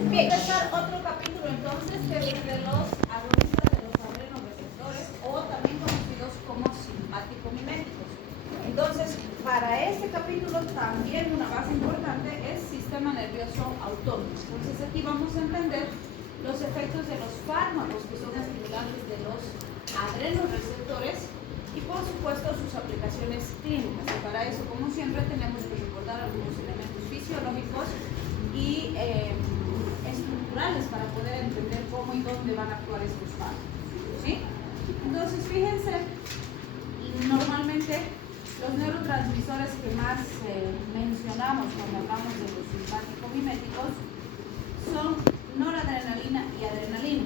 Bien, empezar otro capítulo entonces que es de los agonistas de los adrenoreceptores o también conocidos como simpático-miméticos. Entonces, para este capítulo también una base importante es sistema nervioso autónomo. Entonces aquí vamos a entender los efectos de los fármacos que son estimulantes de los adrenoreceptores y por supuesto sus aplicaciones clínicas. Y para eso, como siempre, tenemos que recordar algunos elementos fisiológicos y estructurales para poder entender cómo y dónde van a actuar estos fármacos, ¿sí? Entonces, fíjense, normalmente los neurotransmisores que más mencionamos cuando hablamos de los simpático-miméticos son noradrenalina y adrenalina,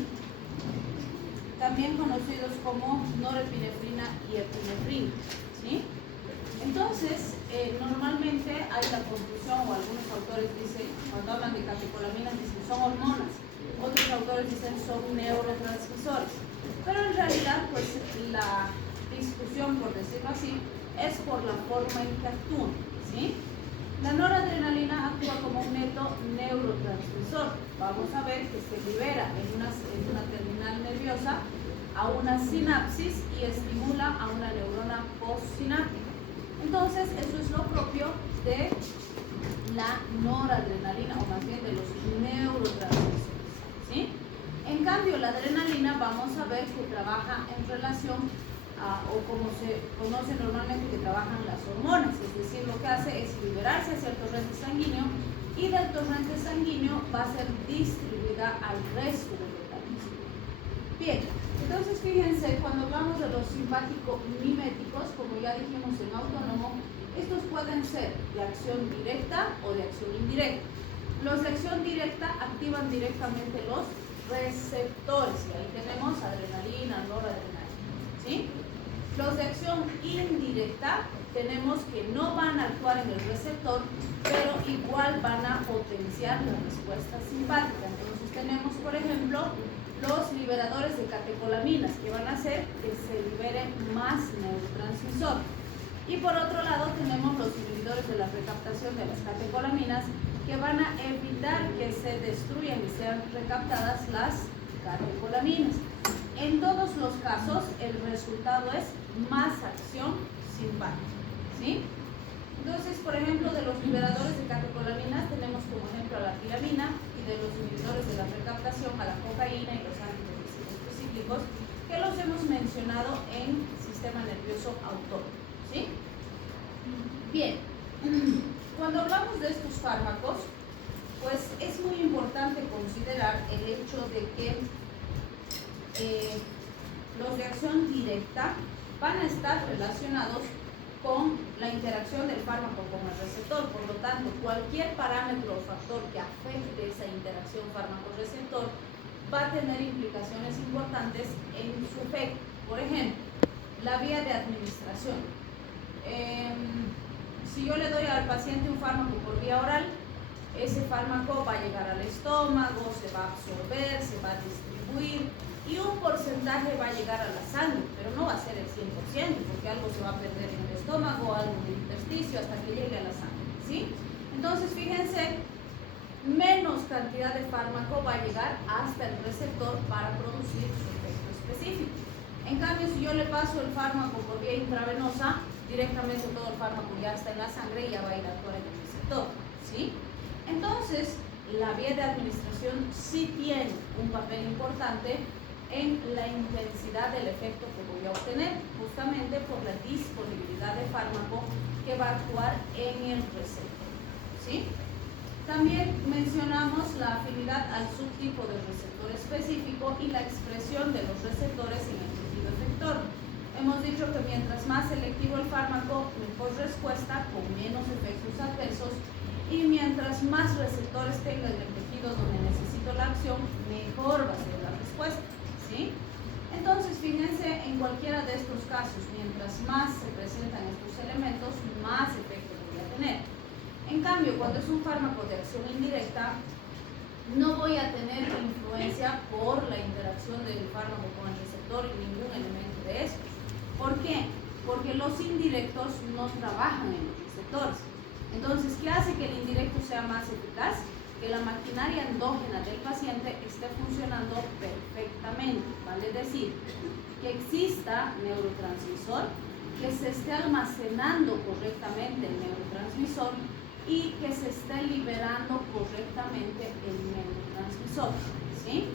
también conocidos como norepinefrina y epinefrina, ¿sí? Entonces, normalmente hay la confusión, o algunos autores dicen, cuando hablan de catecolaminas, dicen son hormonas, otros autores dicen son neurotransmisores, pero en realidad, pues, la discusión, por decirlo así, es por la forma en que actúan, ¿sí? La noradrenalina actúa como un neto neurotransmisor. Vamos a ver que se libera en una terminal nerviosa a una sinapsis y estimula a una neurona postsináptica. Entonces, eso es lo propio de la noradrenalina, o más bien de los neurotransmisores, ¿sí? En cambio, la adrenalina vamos a ver que trabaja en relación o como se conoce normalmente, que trabajan las hormonas, es decir, lo que hace es liberarse hacia el torrente sanguíneo y del torrente sanguíneo va a ser distribuida al resto del organismo. Bien, entonces fíjense, cuando hablamos de los simpático-miméticos, como ya dijimos en autónomo, estos pueden ser de acción directa o de acción indirecta. Los de acción directa activan directamente los receptores, y ahí tenemos adrenalina, noradrenalina, ¿sí? Los de acción indirecta tenemos que no van a actuar en el receptor, pero igual van a potenciar la respuesta simpática. Entonces tenemos, por ejemplo, los liberadores de catecolaminas, que van a hacer que se libere más neurotransmisor. Y por otro lado tenemos los inhibidores de la recaptación de las catecolaminas, que van a evitar que se destruyan y sean recaptadas las catecolaminas. En todos los casos, el resultado es más acción simpática, ¿sí? Entonces, por ejemplo, de los liberadores de catecolaminas tenemos como ejemplo a la tiramina, y de los inhibidores de la recaptación a la cocaína y los antidepresivos cíclicos, que los hemos mencionado en sistema nervioso autónomo, ¿sí? Bien, cuando hablamos de estos fármacos, pues es muy importante considerar el hecho de que los de acción directa van a estar relacionados con la interacción del fármaco con el receptor. Por lo tanto, cualquier parámetro o factor que afecte esa interacción fármaco-receptor va a tener implicaciones importantes en su efecto. Por ejemplo, la vía de administración. Si yo le doy al paciente un fármaco por vía oral, ese fármaco va a llegar al estómago, se va a absorber, se va a distribuir, y un porcentaje va a llegar a la sangre, pero no va a ser el 100%, porque algo se va a perder en el estómago, algo en el intersticio, hasta que llegue a la sangre, ¿sí? Entonces, fíjense, menos cantidad de fármaco va a llegar hasta el receptor para producir su efecto específico. En cambio, si yo le paso el fármaco por vía intravenosa, directamente todo el fármaco ya está en la sangre y ya va a ir a actuar en el receptor, ¿sí? Entonces, la vía de administración sí tiene un papel importante en la intensidad del efecto que voy a obtener, justamente por la disponibilidad de fármaco que va a actuar en el receptor, ¿sí? También mencionamos la afinidad al subtipo del receptor específico y la expresión de los receptores en el tejido efector. Hemos dicho que mientras más selectivo el fármaco, mejor respuesta, con menos efectos adversos, y mientras más receptores tenga en el tejido donde necesito la acción, mejor va a ser la respuesta, ¿sí? Entonces, fíjense, en cualquiera de estos casos, mientras más se presentan estos elementos, más efecto voy a tener. En cambio, cuando es un fármaco de acción indirecta, no voy a tener influencia por la interacción del fármaco con el receptor y ningún elemento de estos. ¿Por qué? Porque los indirectos no trabajan en los receptores. Entonces, ¿qué hace que el indirecto sea más eficaz? que la maquinaria endógena del paciente esté funcionando perfectamente, vale decir, que exista neurotransmisor, que se esté almacenando correctamente el neurotransmisor y que se esté liberando correctamente el neurotransmisor, ¿sí?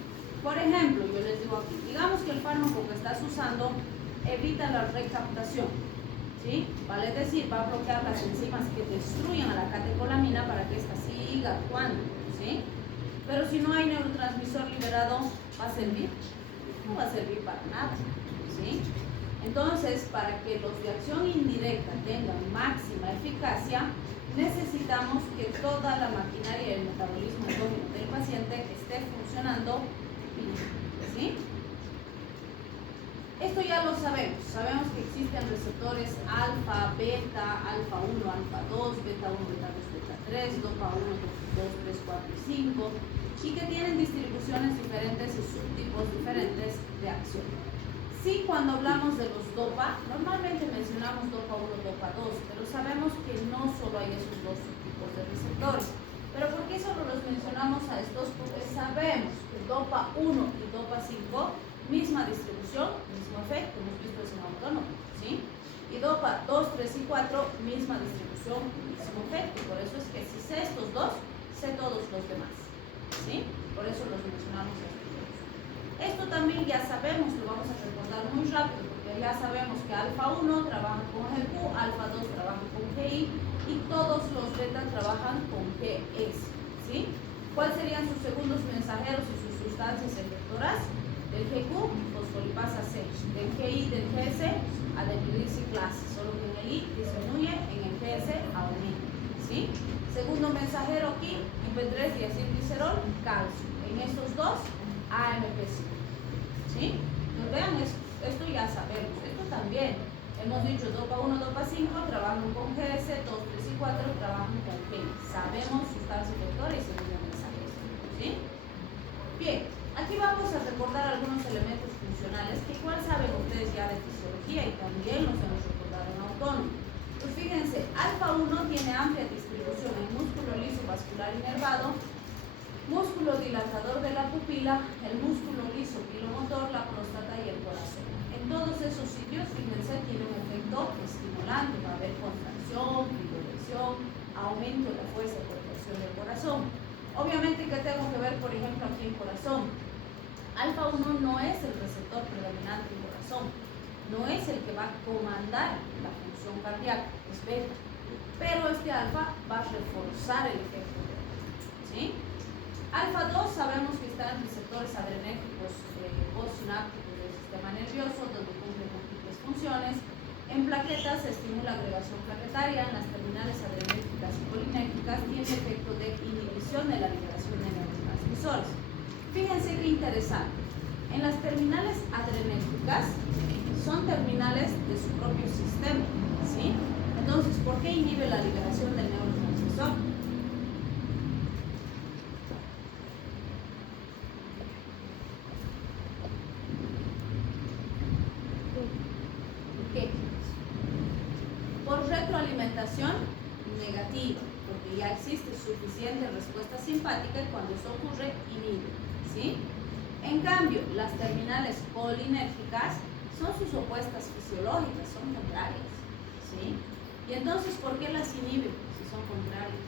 Por ejemplo, yo les digo aquí, digamos que el fármaco que estás usando evita la recaptación, ¿sí? Vale decir, va a bloquear las enzimas que destruyen a la catecolamina para que ésta siga actuando, ¿sí? Pero si no hay neurotransmisor liberado, ¿va a servir? No va a servir para nada, ¿sí? Entonces, para que los de acción indirecta tengan máxima eficacia, necesitamos que toda la maquinaria del metabolismo endógeno del paciente esté funcionando bien, ¿sí? Esto ya lo sabemos. Sabemos que existen receptores alfa, beta, alfa 1, alfa 2, beta 1, beta 2, beta 3, dopa 1, 2, 3, 4 y 5, y que tienen distribuciones diferentes y subtipos diferentes de acción. Sí, cuando hablamos de los dopa, normalmente mencionamos dopa 1, dopa 2, pero sabemos que no solo hay esos dos subtipos de receptores. ¿Pero por qué solo los mencionamos a estos? Porque sabemos que dopa 1 y dopa 5, misma distribución, mismo efecto, hemos visto eso en autónomo, ¿sí? Y dopa 2, 3 y 4, misma distribución, mismo efecto. Por eso es que si sé estos dos, sé todos los demás, ¿sí? Por eso los mencionamos a estos dos. Esto también ya sabemos, lo vamos a recordar muy rápido, porque ya sabemos que alfa 1 trabaja con GQ, alfa 2 trabaja con GI y todos los beta trabajan con GS, ¿sí? ¿Cuáles serían sus segundos mensajeros y sus sustancias efectoras? Del GQ, fosfolipasa 6, del GI, del GS, adenilciclasa, solo que en el I disminuye, en el GS aumenta, ¿sí? Segundo mensajero aquí, IP3 y acetilcerol, calcio. En estos dos, AMP5, ¿sí? Pues vean, esto ya sabemos. Esto también, hemos dicho, dopa 1, dopa 5, trabajan con GS, 2, 3 y 4, trabajan con GI. Sabemos sustancia efectora y segundo mensajero, ¿sí? Bien. Aquí vamos a recordar algunos elementos funcionales que igual saben ustedes ya de fisiología y también los hemos recordado en autónomo. Pues fíjense, alfa 1 tiene amplia distribución en músculo liso vascular inervado, músculo dilatador de la pupila, el músculo liso pilomotor, la próstata y el corazón. En todos esos sitios, fíjense, tiene un efecto estimulante, va a haber contracción, fibrilación, aumento de la fuerza de contracción del corazón. Obviamente, ¿qué tengo que ver, por ejemplo, aquí en corazón? Alfa 1 no es el receptor predominante en corazón, no es el que va a comandar la función cardíaca, es beta. Pero este alfa va a reforzar el efecto beta, ¿sí? Alfa 2 sabemos que está en receptores adrenérgicos postsinápticos del sistema nervioso, donde cumple múltiples funciones. En plaquetas se estimula agregación plaquetaria, en las terminales adrenérgicas y colinérgicas tiene efecto de inhibición de la liberación de neurotransmisores. Fíjense qué interesante. En las terminales adrenérgicas son terminales de su propio sistema, ¿sí? Entonces, ¿por qué inhibe la liberación del neurotransmisor? ¿Qué? Por retroalimentación negativa, porque ya existe suficiente respuesta simpática y cuando eso ocurre, inhibe, ¿sí? En cambio, las terminales colinérgicas son sus opuestas fisiológicas, son contrarias, ¿sí? Y entonces, ¿por qué las inhibe si son contrarias?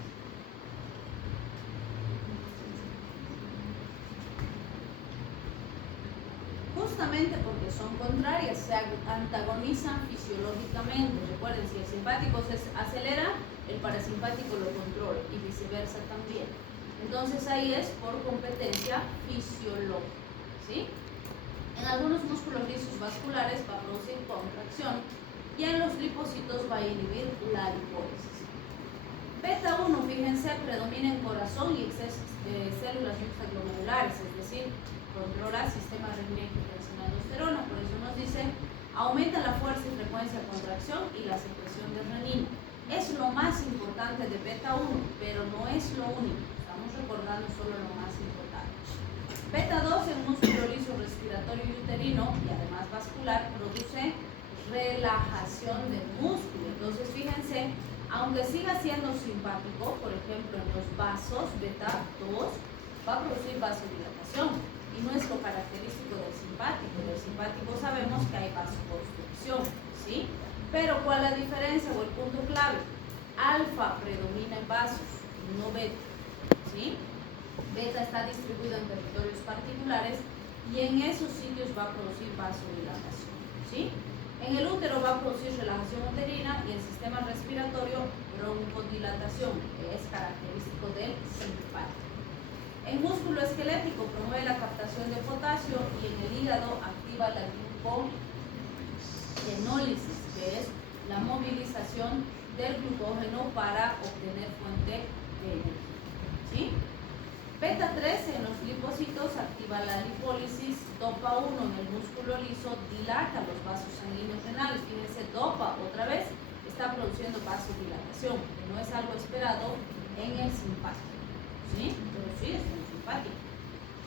Justamente porque son contrarias, se antagonizan fisiológicamente. Recuerden, si el simpático se acelera, el parasimpático lo controla y viceversa también. Entonces ahí es por competencia fisiológica, ¿sí? En algunos músculos lisos vasculares va a producir contracción y en los lipocitos va a inhibir la lipólisis. Beta 1, fíjense, predomina en corazón y células extraglomerulares, es decir, controla el sistema renina y aldosterona. Por eso nos dice, aumenta la fuerza y frecuencia de contracción y la secreción de renina. Es lo más importante de beta 1, pero no es lo único. Estamos recordando solo lo más importante. Beta 2 en músculo liso respiratorio y uterino y además vascular produce relajación del músculo. Entonces fíjense, Aunque siga siendo simpático, por ejemplo, en los vasos, beta 2, va a producir vasodilatación. Y no es lo característico del simpático. Del simpático sabemos que hay vasoconstricción, ¿sí? Pero ¿cuál es la diferencia o el punto clave? Alfa predomina en vasos, no beta, ¿sí? Beta está distribuido en territorios particulares y en esos sitios va a producir vasodilatación, ¿sí? En el útero va a producir relajación uterina y el sistema respiratorio broncodilatación, que es característico del simpático. En músculo esquelético promueve la captación de potasio y en el hígado activa la glucogenólisis, que es la movilización del glucógeno para obtener fuente de energía, ¿sí? Beta 3 en los lipocitos activa la lipólisis, dopa 1 en el músculo liso dilata los vasos sanguíneos renales. Fíjense, dopa otra vez está produciendo vasodilatación, que no es algo esperado en el simpático, ¿sí? Pero sí es un simpático.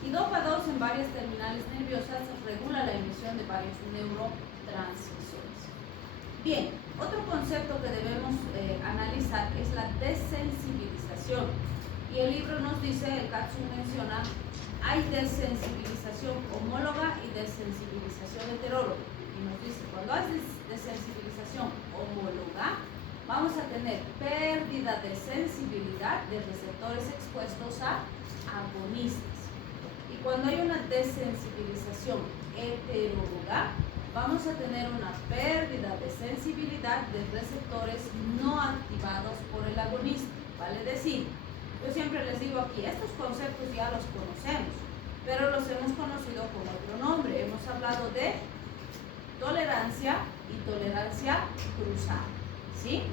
Y dopa 2 en varias terminales nerviosas regula la emisión de varios neurotransmisores. Bien, otro concepto que debemos analizar es la desensibilización. Y el libro nos dice, el Katsu menciona, hay desensibilización homóloga y desensibilización heteróloga. Y nos dice, cuando hay desensibilización homóloga, vamos a tener pérdida de sensibilidad de receptores expuestos a agonistas. Y cuando hay una desensibilización heteróloga, vamos a tener una pérdida de sensibilidad de receptores no activados por el agonista. Vale decir, yo siempre les digo aquí, estos conceptos ya los conocemos, pero los hemos conocido con otro nombre. Hemos hablado de tolerancia y tolerancia cruzada, ¿sí?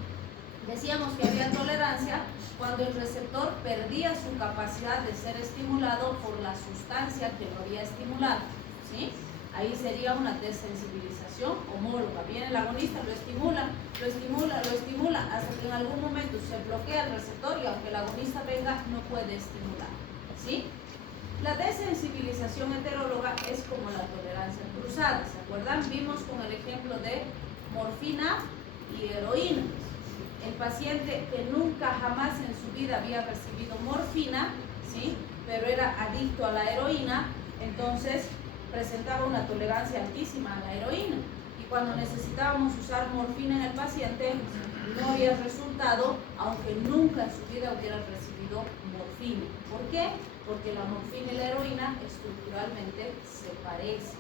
Decíamos que había tolerancia cuando el receptor perdía su capacidad de ser estimulado por la sustancia que lo había estimulado, ¿sí? Ahí sería una desensibilización homóloga. Viene el agonista, lo estimula, hasta que en algún momento se bloquea el receptor y aunque el agonista venga, no puede estimular, ¿sí? La desensibilización heteróloga es como la tolerancia cruzada. ¿Se acuerdan? Vimos con el ejemplo de morfina y heroína. El paciente que nunca jamás en su vida había recibido morfina, ¿sí? Pero era adicto a la heroína, entonces presentaba una tolerancia altísima a la heroína. Y cuando necesitábamos usar morfina en el paciente, no había resultado, aunque nunca en su vida hubiera recibido morfina. ¿Por qué? Porque la morfina y la heroína estructuralmente se parecen.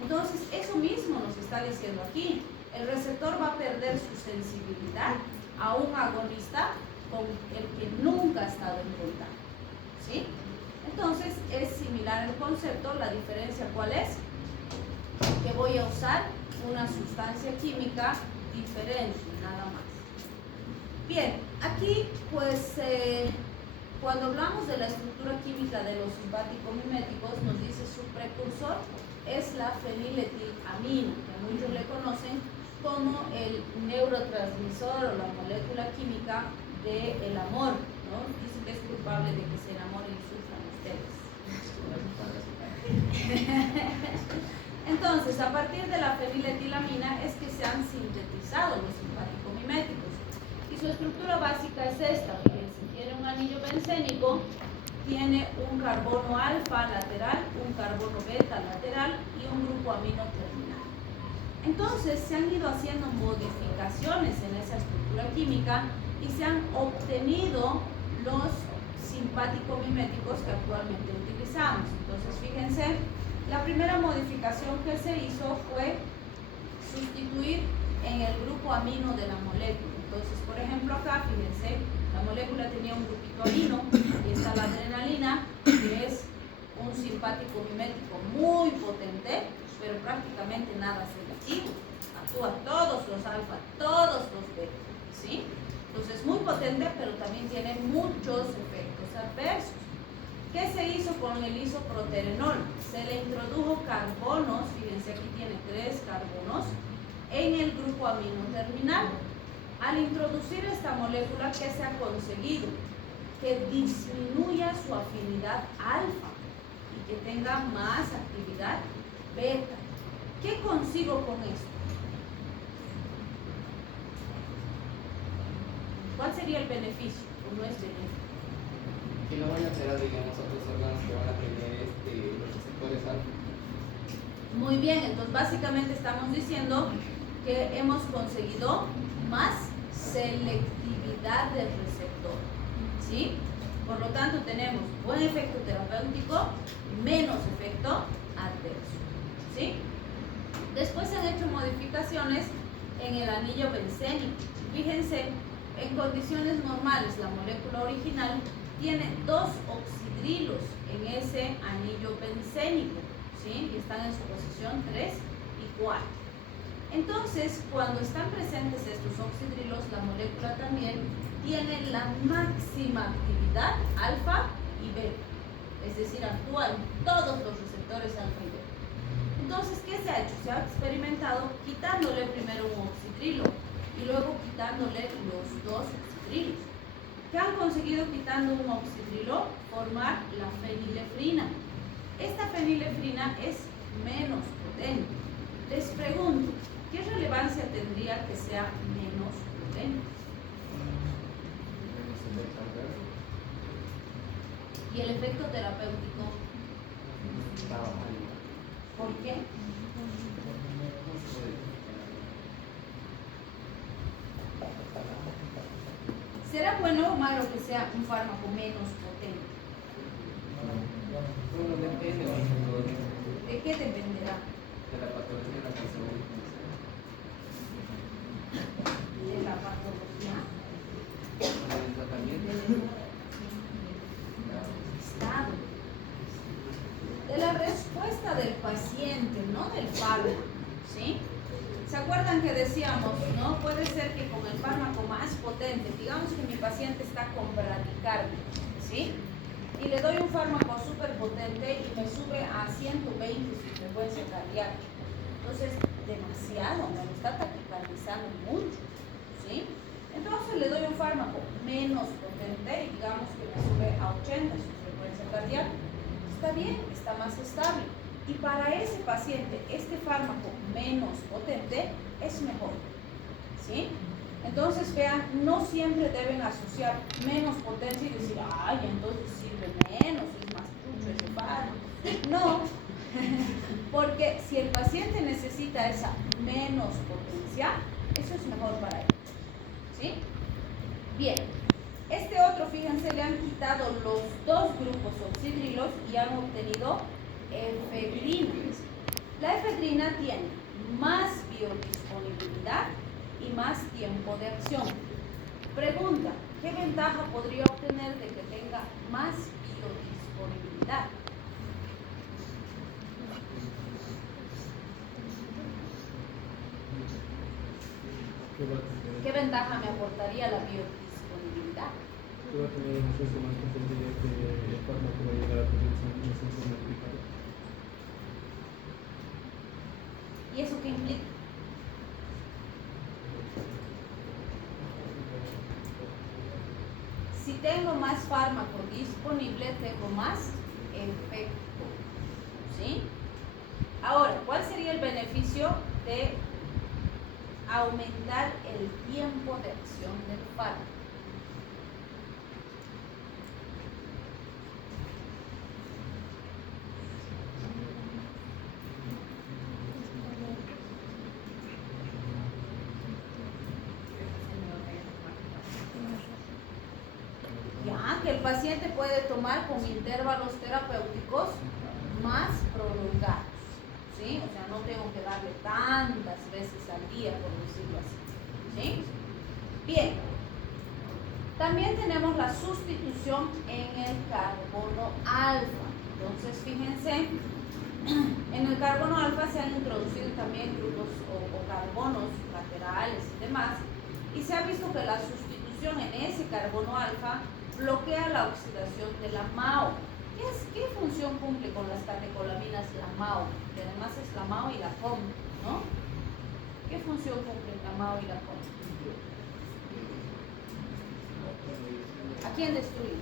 Entonces, eso mismo nos está diciendo aquí. El receptor va a perder su sensibilidad a un agonista con el que nunca ha estado en contacto, ¿sí? Entonces, es similar el concepto. La diferencia, ¿cuál es? Que voy a usar una sustancia química diferente, nada más. Bien, aquí, pues, cuando hablamos de la estructura química de los simpático-miméticos, nos dice su precursor es la feniletilamina, que muchos le conocen como el neurotransmisor o la molécula química del amor, ¿no? Dicen que es culpable de que se enamoren y sufran ustedes. Entonces, a partir de la feniletilamina es que se han sintetizado los simpático-miméticos. Y su estructura básica es esta. Fíjense, tiene un anillo bencénico, tiene un carbono alfa lateral, un carbono beta lateral y un grupo amino terminal. Entonces se han ido haciendo modificaciones en esa estructura química y se han obtenido los simpático-miméticos que actualmente utilizamos. Entonces fíjense, la primera modificación que se hizo fue sustituir en el grupo amino de la molécula. Entonces, por ejemplo, acá, fíjense, la molécula tenía un grupito amino y está la adrenalina, que es un simpático mimético muy potente, pero prácticamente nada selectivo. Actúa todos los alfa, todos los beta, ¿sí? Entonces, muy potente, pero también tiene muchos efectos adversos. ¿Qué se hizo con el isoproterenol? Se le introdujo carbonos, fíjense, aquí tiene 3 carbonos, en el grupo amino terminal. Al introducir esta molécula, ¿qué se ha conseguido? Que disminuya su afinidad alfa y que tenga más actividad beta. ¿Qué consigo con esto? sería el beneficio o no es benéfico? Que no van a ser, digamos, otros órganos que van a tener los receptores alfa. Muy bien, entonces básicamente estamos diciendo que hemos conseguido más selectividad del receptor, ¿sí? Por lo tanto tenemos buen efecto terapéutico, menos efecto adverso, ¿sí? Después se han hecho modificaciones en el anillo bencénico. Fíjense, en condiciones normales la molécula original tiene 2 oxidrilos en ese anillo bencénico, ¿sí? Y están en su posición 3 y 4. Entonces, cuando están presentes estos oxidrilos, la molécula también tiene la máxima actividad alfa y beta, es decir, actúan todos los receptores alfa y beta. Entonces, ¿qué se ha hecho? Se ha experimentado quitándole primero un oxidrilo y luego quitándole los 2 oxidrilos. ¿Qué han conseguido quitando un oxidrilo? Formar la fenilefrina. Esta fenilefrina es menos potente. Les pregunto, ¿qué relevancia tendría que sea menos potente? ¿Y el efecto terapéutico? ¿Por qué? ¿Será bueno o malo que sea un fármaco menos potente? Bueno, depende ¿De qué dependerá? de la patología en la que se va a utilizar. De la patología, Con el tratamiento. del estado, de la respuesta del paciente, no del fármaco, ¿sí? ¿Se acuerdan que decíamos, no? Puede ser que con el fármaco más potente, digamos que mi paciente está con bradicardia, ¿sí? Y le doy un fármaco súper potente y me sube a 120 su frecuencia cardíaca. Entonces, demasiado, me lo está taquicardizando mucho, ¿sí? Entonces le doy un fármaco menos potente y digamos que me sube a 80 su frecuencia cardíaca. Está bien, está más estable. Y para ese paciente, este fármaco menos potente es mejor, ¿sí? Entonces, vean, no siempre deben asociar menos potencia y decir, ay, entonces sirve menos, es más trucho ese fármaco. No, porque si el paciente necesita esa menos potencia, eso es mejor para él, ¿sí? Bien, este otro, fíjense, le han quitado los 2 grupos oxidrilos y han obtenido efedrina. La efedrina tiene más biodisponibilidad y más tiempo de acción. Pregunta, ¿qué ventaja podría obtener de que tenga más biodisponibilidad? ¿Qué ventaja me aportaría la biodisponibilidad? Que va a tener un efecto más potente ya que el fármaco va a llegar a producir una esencia multiplicada. ¿Y eso qué implica? Si tengo más fármaco disponible, tengo más efecto, ¿sí? Ahora, ¿cuál sería el beneficio de aumentar el tiempo de acción del fármaco? Ya que el paciente puede tomar con intervalos terapéuticos más prolongados, ¿sí? O sea, no tengo que darle tantas veces al día, por decirlo así, ¿sí? Bien, también tenemos la sustitución en el carbono alfa. Entonces, fíjense, en el carbono alfa se han introducido también grupos o carbonos laterales y demás, y se ha visto que la sustitución en ese carbono alfa bloquea la oxidación de la MAO. ¿Qué función cumple con las catecolaminas la MAO? Que además es la MAO y la COM, ¿no? ¿Qué función cumplen la MAO y la COM? ¿A quién destruye?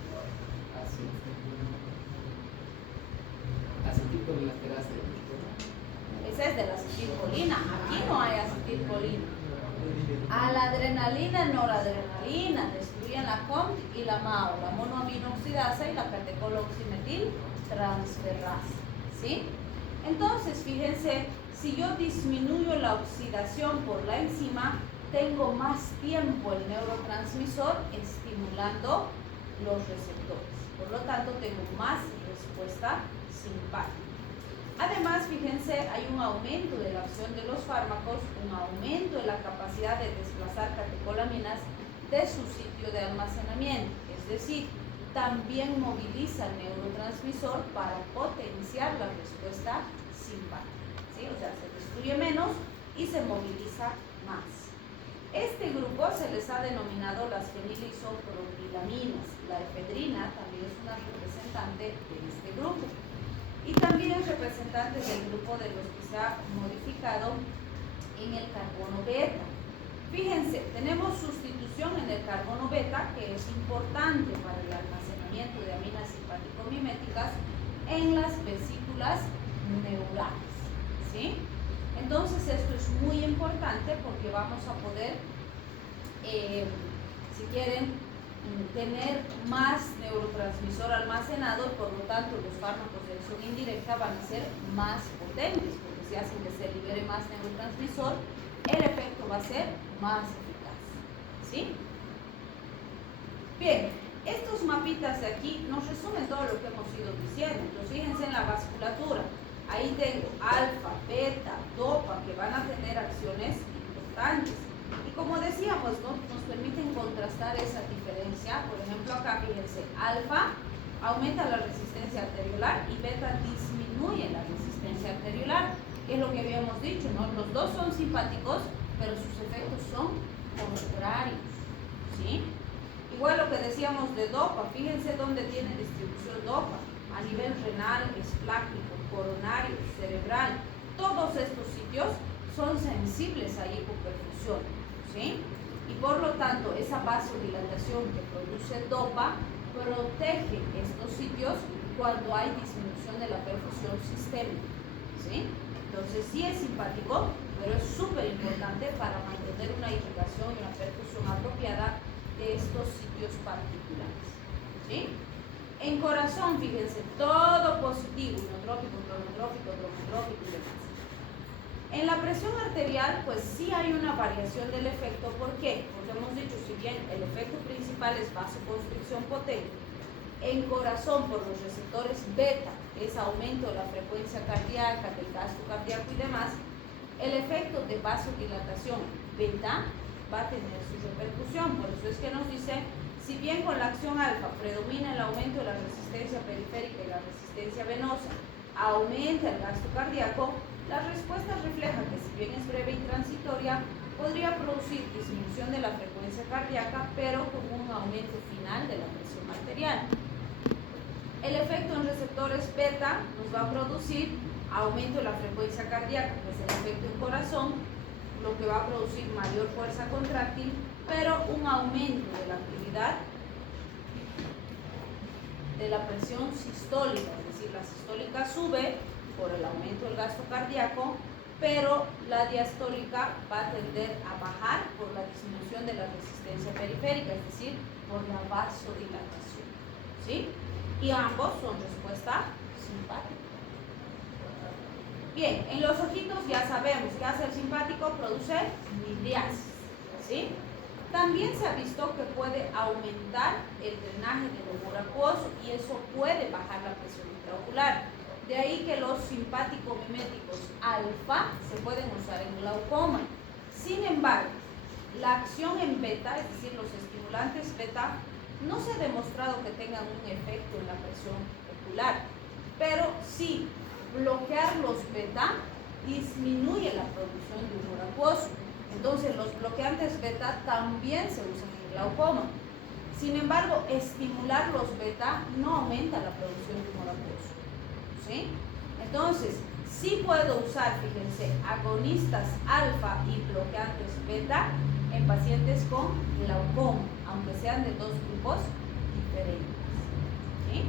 Acetilcolinesterasa. Esa es de la acetilcolina. Aquí no hay acetilcolina. A la adrenalina, noradrenalina, destruye serían la COMT y la MAO, la monoaminoxidasa y la catecoloximetiltransferasa, ¿sí? Entonces, fíjense, si yo disminuyo la oxidación por la enzima, tengo más tiempo el neurotransmisor estimulando los receptores. Por lo tanto, tengo más respuesta simpática. Además, fíjense, hay un aumento de la acción de los fármacos, un aumento de la capacidad de desplazar catecolaminas de su sitio de almacenamiento. Es decir, también moviliza el neurotransmisor para potenciar la respuesta simpática, ¿sí? O sea, se destruye menos y se moviliza más. Este grupo se les ha denominado las fenilisoprolilaminas. La efedrina también es una representante de este grupo. Y también es representante del grupo de los que se ha modificado en el carbono beta. Fíjense, tenemos sustitución en el carbono beta, que es importante para el almacenamiento de aminas simpático-miméticas en las vesículas neurales, ¿sí? Entonces esto es muy importante porque vamos a poder, si quieren, tener más neurotransmisor almacenado y por lo tanto los fármacos de acción indirecta van a ser más potentes, porque si hacen que se libere más neurotransmisor, el efecto va a ser más eficaz, ¿sí? Bien, estos mapitas de aquí nos resumen todo lo que hemos ido diciendo. Entonces fíjense en la vasculatura, ahí tengo alfa, beta, dopa, que van a tener acciones importantes. Y como decíamos, ¿no?, nos permiten contrastar esa diferencia. Por ejemplo, acá fíjense, alfa aumenta la resistencia arteriolar y beta disminuye la resistencia arteriolar, que es lo que habíamos dicho, ¿no? Los dos son simpáticos, pero sus efectos son contrarios, ¿sí? Igual lo que decíamos de dopa, fíjense dónde tiene distribución dopa, a nivel renal, esplácnico, coronario, cerebral. Todos estos sitios son sensibles a hipoperfusión, ¿sí? Y por lo tanto, esa vasodilatación que produce dopa protege estos sitios cuando hay disminución de la perfusión sistémica, ¿sí? Entonces sí es simpático, pero es súper importante para mantener una irrigación y una perfusión apropiada de estos sitios particulares, ¿sí? En corazón, fíjense, todo positivo, inotrópico, cronotrópico, dromotrópico y demás. En la presión arterial, pues sí hay una variación del efecto. ¿Por qué? Porque hemos dicho, si bien el efecto principal es vasoconstricción potente, en corazón por los receptores beta, es aumento de la frecuencia cardíaca, del gasto cardíaco y demás, el efecto de vasodilatación beta va a tener su repercusión. Por eso es que nos dice, si bien con la acción alfa predomina el aumento de la resistencia periférica y la resistencia venosa, aumenta el gasto cardíaco, la respuesta refleja que si bien es breve y transitoria, podría producir disminución de la frecuencia cardíaca, pero con un aumento final de la presión arterial. El efecto en receptores beta nos va a producir aumento de la frecuencia cardíaca, que es el efecto en corazón, lo que va a producir mayor fuerza contráctil, pero un aumento de la actividad de la presión sistólica, es decir, la sistólica sube por el aumento del gasto cardíaco, pero la diastólica va a tender a bajar por la disminución de la resistencia periférica, es decir, por la vasodilatación, ¿sí? Y ambos son respuesta simpática. Bien, en los ojitos ya sabemos que hace el simpático, produce midriasis, ¿sí? También se ha visto que puede aumentar el drenaje del humor acuoso y eso puede bajar la presión intraocular. De ahí que los simpático-miméticos alfa se pueden usar en glaucoma. Sin embargo, la acción en beta, es decir, los estimulantes beta, no se ha demostrado que tengan un efecto en la presión ocular, pero sí, bloquear los beta disminuye la producción de humor acuoso. Entonces, los bloqueantes beta también se usan en glaucoma. Sin embargo, estimular los beta no aumenta la producción de humor acuoso, ¿sí? Entonces, sí puedo usar, fíjense, agonistas alfa y bloqueantes beta en pacientes con glaucoma, aunque sean de dos grupos diferentes, ¿sí?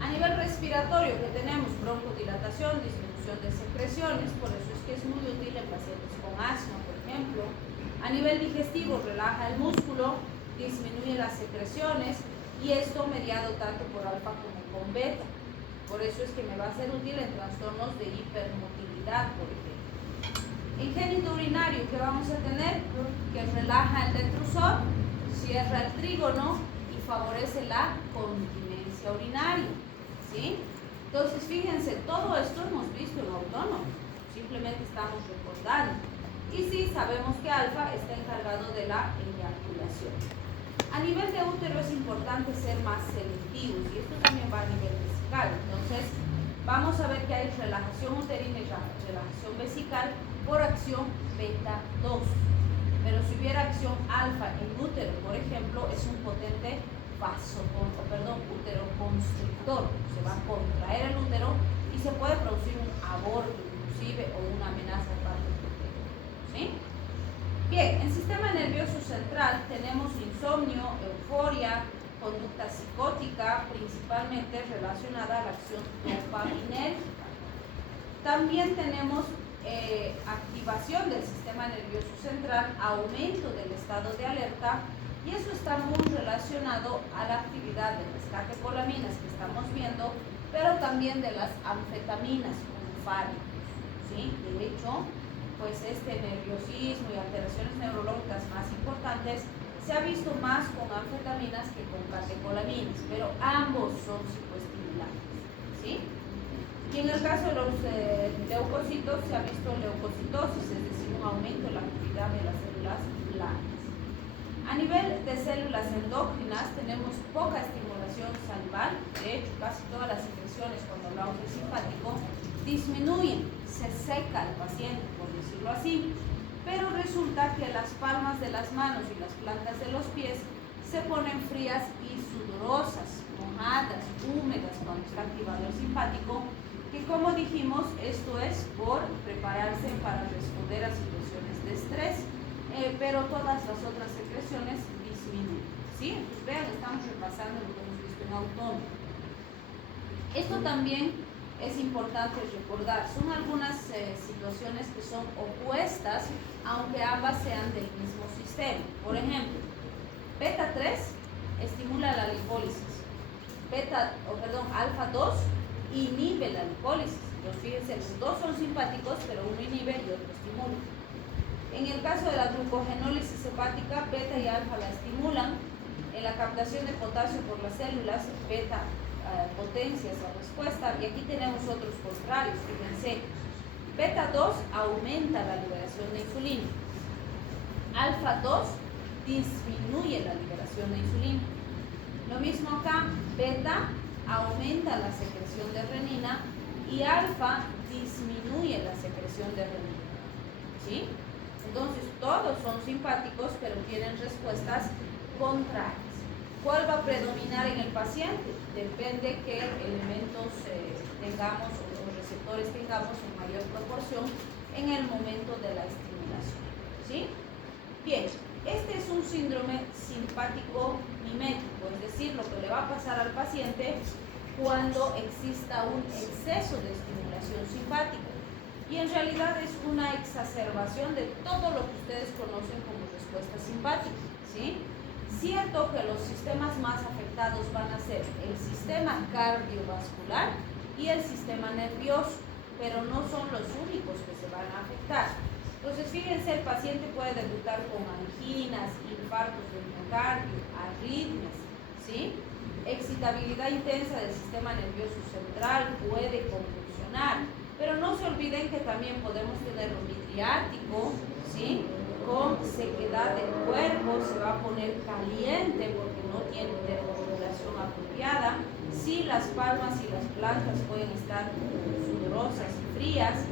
A nivel respiratorio, que tenemos broncodilatación, disminución de secreciones, por eso es que es muy útil en pacientes con asma, por ejemplo. A nivel digestivo, relaja el músculo, disminuye las secreciones y esto mediado tanto por alfa como con beta. Por eso es que me va a ser útil en trastornos de hipermotilidad, por ejemplo. En génito urinario, ¿qué vamos a tener? Que relaja el detrusor, cierra el trígono y favorece la continencia urinaria, ¿sí? Entonces, fíjense, todo esto hemos visto en autónomo, simplemente estamos recordando. Y sí, sabemos que alfa está encargado de la eyaculación. A nivel de útero es importante ser más selectivos, y esto también va a nivel vesical. Entonces, vamos a ver que hay relajación uterina y relajación vesical por acción beta 2. Pero si hubiera acción alfa en útero, por ejemplo, es un potente útero constrictor. Se va a contraer el útero y se puede producir un aborto inclusive o una amenaza al parto espontáneo, ¿sí? Bien, en sistema nervioso central tenemos insomnio, euforia, conducta psicótica, principalmente relacionada a la acción dopaminérgica. También tenemos activación del sistema nervioso central, aumento del estado de alerta, y eso está muy relacionado a la actividad de las catecolaminas que estamos viendo, pero también de las anfetaminas como fármacos, ¿sí? De hecho, pues este nerviosismo y alteraciones neurológicas más importantes se ha visto más con anfetaminas que con catecolaminas, pero ambos son psicoestimulantes, ¿sí? Y en el caso de los leucocitos se ha visto leucocitosis, es decir, un aumento en la actividad de las células blancas. A nivel de células endócrinas tenemos poca estimulación salival, de hecho casi todas las secreciones cuando hablamos de simpático disminuyen, se seca el paciente, por decirlo así, pero resulta que las palmas de las manos y las plantas de los pies se ponen frías y sudorosas, mojadas, húmedas cuando está activado el simpático, que como dijimos, esto es por prepararse para responder a situaciones de estrés, pero todas las otras secreciones disminuyen, ¿sí? Entonces vean, estamos repasando lo que hemos visto en autónomo. Esto también es importante recordar, son algunas situaciones que son opuestas, aunque ambas sean del mismo sistema. Por ejemplo, beta 3 estimula la lipólisis, alfa 2 inhibe la lipólisis. Entonces fíjense, los dos son simpáticos, pero uno inhibe y otro estimula. En el caso de la glucogenólisis hepática, beta y alfa la estimulan. En la captación de potasio por las células, beta potencia esa respuesta, y aquí tenemos otros contrarios. Fíjense, beta 2 aumenta la liberación de insulina, alfa 2 disminuye la liberación de insulina. Lo mismo acá, beta aumenta la secreción de renina y alfa disminuye la secreción de renina, ¿sí? Entonces todos son simpáticos, pero tienen respuestas contrarias. ¿Cuál va a predominar en el paciente? Depende qué elementos tengamos o receptores tengamos en mayor proporción en el momento de la estimulación, ¿sí? Bien, este es un síndrome simpático mimético, es decir, lo que le va a pasar al paciente cuando exista un exceso de estimulación simpática. Y en realidad es una exacerbación de todo lo que ustedes conocen como respuesta simpática, ¿sí? Cierto que los sistemas más afectados van a ser el sistema cardiovascular y el sistema nervioso, pero no son los únicos que se van a afectar. Entonces, fíjense, el paciente puede debutar con anginas, infartos del miocardio, arritmias, ¿sí? Excitabilidad intensa del sistema nervioso central, puede convulsionar, pero no se olviden que también podemos tener un midriático, ¿sí? Con sequedad del cuerpo, se va a poner caliente porque no tiene termorregulación apropiada. Sí, las palmas y las plantas pueden estar sudorosas y frías,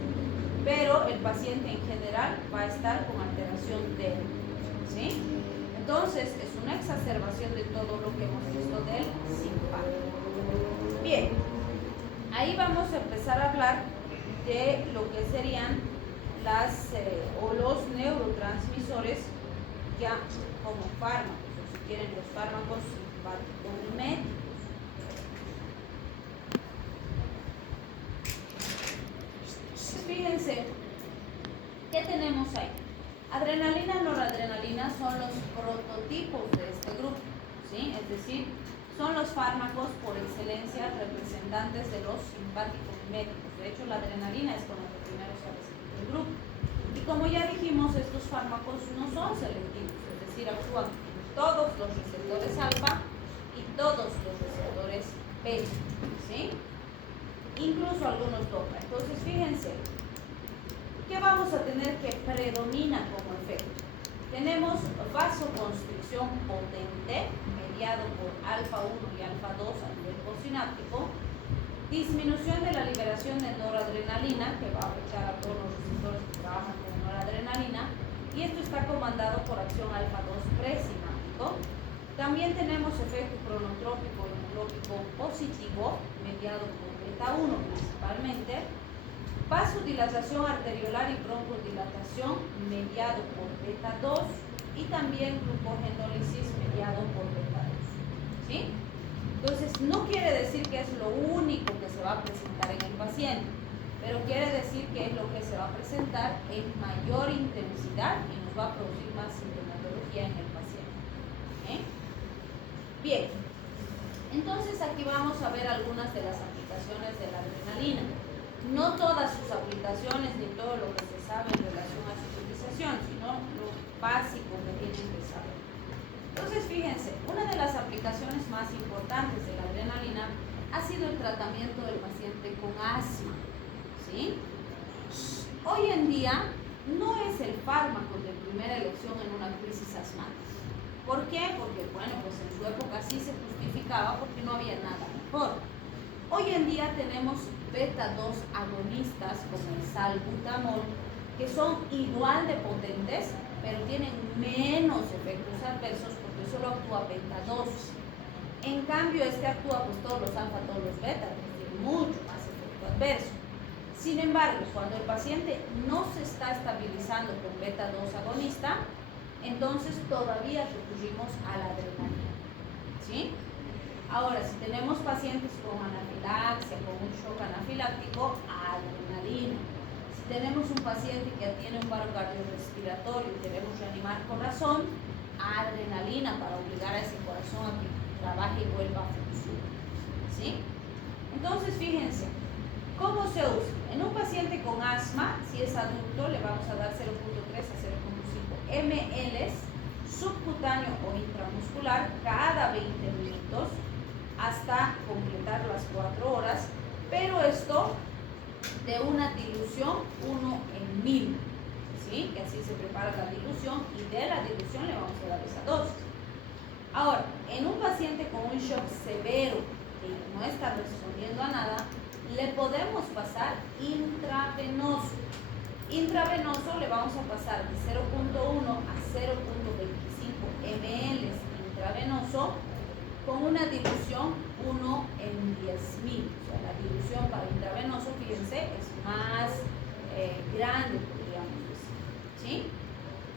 pero el paciente en general va a estar con alteración térmica, ¿sí? Entonces, es una exacerbación de todo lo que hemos visto del simpático. Bien, ahí vamos a empezar a hablar de lo que serían los neurotransmisores ya como fármacos, o si quieren los fármacos simpático-miméticos. Fíjense, ¿qué tenemos ahí? Adrenalina y noradrenalina son los prototipos de este ¿sí? Es decir, son los fármacos por excelencia representantes de los simpático-miméticos. De hecho, la adrenalina es con la que primero se ha descrito el grupo. Y como ya dijimos, estos fármacos no son selectivos, es decir, actúan en todos los receptores alfa y todos los receptores beta, ¿sí? Incluso algunos dopa. Entonces, fíjense, ¿qué vamos a tener que predomina como efecto? Tenemos vasoconstricción potente, mediado por alfa 1 y alfa 2 a nivel postsináptico, disminución de la liberación de noradrenalina, que va a afectar a todos los receptores que trabajan con noradrenalina, y esto está comandado por acción alfa 2 presináptico. También tenemos efecto cronotrópico y hemotrópico positivo, mediado por beta 1 principalmente, vasodilatación arteriolar y broncodilatación, mediado por beta 2, y también glucogenólisis, mediado por beta 2, ¿sí? Entonces, no quiere decir que es lo único que se va a presentar en el paciente, pero quiere decir que es lo que se va a presentar en mayor intensidad y nos va a producir más sintomatología en el paciente. Bien, entonces aquí vamos a ver algunas de las aplicaciones de la adrenalina. No todas sus aplicaciones ni todo lo que se sabe en relación a su utilización, sino lo básico que tienen que saber. Entonces, fíjense, una de las aplicaciones más importantes de la adrenalina ha sido el tratamiento del paciente con asma, ¿sí? Hoy en día no es el fármaco de primera elección en una crisis asmática. ¿Por qué? Porque, bueno, pues en su época sí se justificaba porque no había nada mejor. Hoy en día tenemos beta 2 agonistas como el salbutamol, que son igual de potentes, pero tienen menos efectos adversos porque solo actúa beta 2. En cambio, este actúa pues todos los alfa, todos los beta, que tiene mucho más efecto adverso. Sin embargo, cuando el paciente no se está estabilizando con beta 2 agonista, entonces todavía recurrimos a la adrenalina, ¿sí? Ahora, si tenemos pacientes con anafilaxia, con un shock anafiláctico, adrenalina. Si tenemos un paciente que tiene un paro cardiorrespiratorio y queremos reanimar corazón, adrenalina para obligar a ese corazón a que trabaje y vuelva a funcionar, ¿sí? Entonces, fíjense, ¿cómo se usa? En un paciente con asma, si es adulto, le vamos a dar 0.3 a 0.5 ml subcutáneo o intramuscular cada 20 minutos hasta completar las 4 horas, pero esto de una dilución 1 en 1000, ¿sí? Que así se prepara la dilución y de la dilución le vamos a dar esa dosis. Ahora, en un paciente con un shock severo que no está respondiendo a nada, le podemos pasar intravenoso. Intravenoso le vamos a pasar de 0.1 a 0.25 ml intravenoso con una dilución 1 en 10.000. O sea, la dilución para intravenoso, fíjense, es más grande, podríamos decir, ¿sí?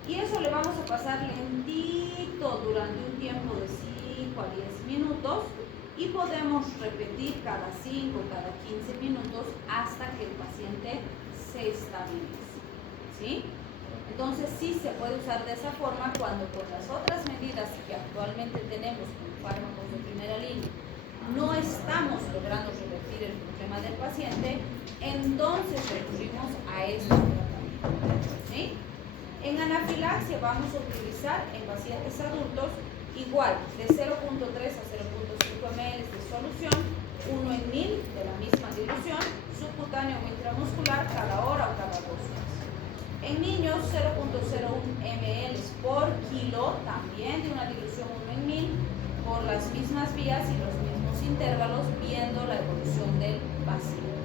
Y eso le vamos a pasar lentito durante un tiempo de 5 a 10 minutos y podemos repetir cada 5, cada 15 minutos hasta que el paciente se estabilice, ¿sí? Entonces sí se puede usar de esa forma cuando con las otras medidas que actualmente tenemos con fármacos de primera línea no estamos logrando revertir el problema del paciente, entonces recurrimos a estos tratamientos, ¿sí? En anafilaxia vamos a utilizar en pacientes adultos igual de 0.3 a 0.5 ml de solución, 1 en 1000 de la misma dilución, subcutáneo o intramuscular cada hora o cada 2 horas. En niños 0.01 ml por kilo, también de una dilución 1 en 1000, por las mismas vías y los mismos intervalos, viendo la evolución del paciente.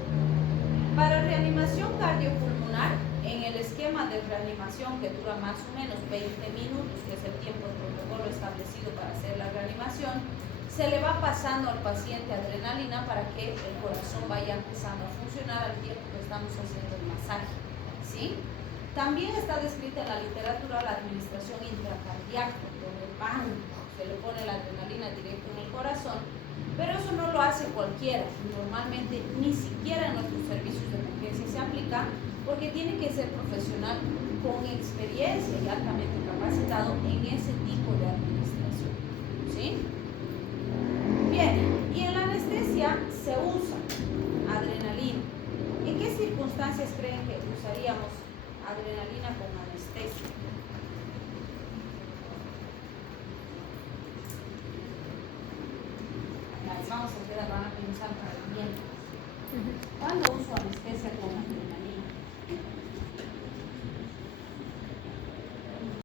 Para reanimación cardiopulmonar, en el esquema de reanimación que dura más o menos 20 minutos, que es el tiempo de protocolo establecido para hacer la reanimación, se le va pasando al paciente adrenalina para que el corazón vaya empezando a funcionar al tiempo que estamos haciendo el masaje, ¿sí? También está descrita en la literatura la administración intracardíaca, donde se le pone la adrenalina directo en el corazón, pero eso no lo hace cualquiera. Normalmente ni siquiera en nuestros servicios de emergencia se aplica porque tiene que ser profesional con experiencia y altamente capacitado en ese tipo de administración, ¿sí? circunstancias creen que usaríamos adrenalina con anestesia? Las vamos a hacer, van a pensar para el bien. ¿Cuándo uso anestesia con anestesia?